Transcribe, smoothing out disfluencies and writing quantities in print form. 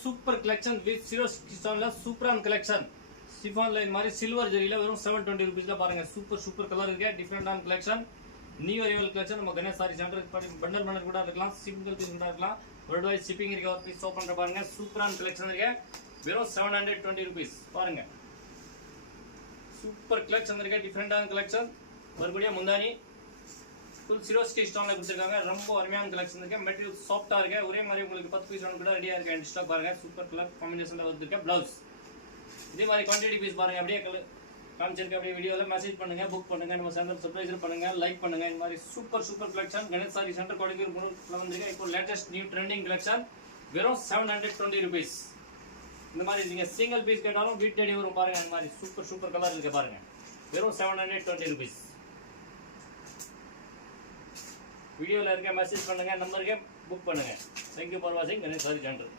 Super collection with zero ஸ்டோன்ல சூப்பரான collection chiffon line மாதிரி silver ஜெரியில வெறும் 720 ரூபீஸ்ல பாருங்க சூப்பர் கலர் இருக்கு டிஃபரெண்டான கலெக்ஷன் நியூ அரைவல் கலெக்ஷன் நம்ம கணேஷ் சாரி சென்டர் பண்டல் கூட இருக்கலாம் சிங்கிள் பீஸ் கூட இருக்கலாம் வேர்ல்ட் வைட் ஷிப்பிங் இருக்கு ஒரு பீஸ் ஓபன் பண்ற பாருங்க சூப்பரான கலெக்ஷன் இருக்கு வெறும் 720 ரூபீஸ் பாருங்க சூப்பர் கலெக்ஷன் இருக்கு டிஃபரெண்டான கலெக்ஷன் மறுபடியும் முந்தானி फुल जीरो स्टिच ஸ்டோன்ல கொடுத்திருக்காங்க ரொம்ப அருமையான கலெக்ஷன் இருக்கு மெட்டீரியல் சாஃப்ட்டா இருக்கு ஒரே மாதிரி உங்களுக்கு 10 பீஸ் கூட ரெடியா இருக்கு அண்ட் ஸ்டாக் பாருங்க சூப்பர் கலர் காம்பினேஷன்ல வந்திருக்கு ப்ளவுஸ் இதே மாதிரி குவாண்டிட்டி பீஸ் பாருங்க அப்படியே காமிச்சிருக்க அப்படியே வீடியோல மெசேஜ் பண்ணுங்க புக் பண்ணுங்க நம்ம சேனல் சப்ஸ்கிரைப் பண்ணுங்க லைக் பண்ணுங்க இந்த மாதிரி super collection Ganesh sorry centre கோடிக்கு வந்திருக்கு இப்போ லேட்டஸ்ட் நியூ ட்ரெண்டிங் கலெக்ஷன் வெறும் 720 ரூபீஸ் இந்த மாதிரி நீங்க சிங்கிள் பீஸ் கேட்டாலும் வீட் தேடி வரும் பாருங்க இந்த மாதிரி சூப்பர் கலர் இருக்கு பாருங்க வெறும் 720 ரூபீஸ் வீடியோல இருக்க மெசேஜ் பண்ணுங்க நம்பருக்கு புக் பண்ணுங்க. Thank you for watching Ganesh sorry centre.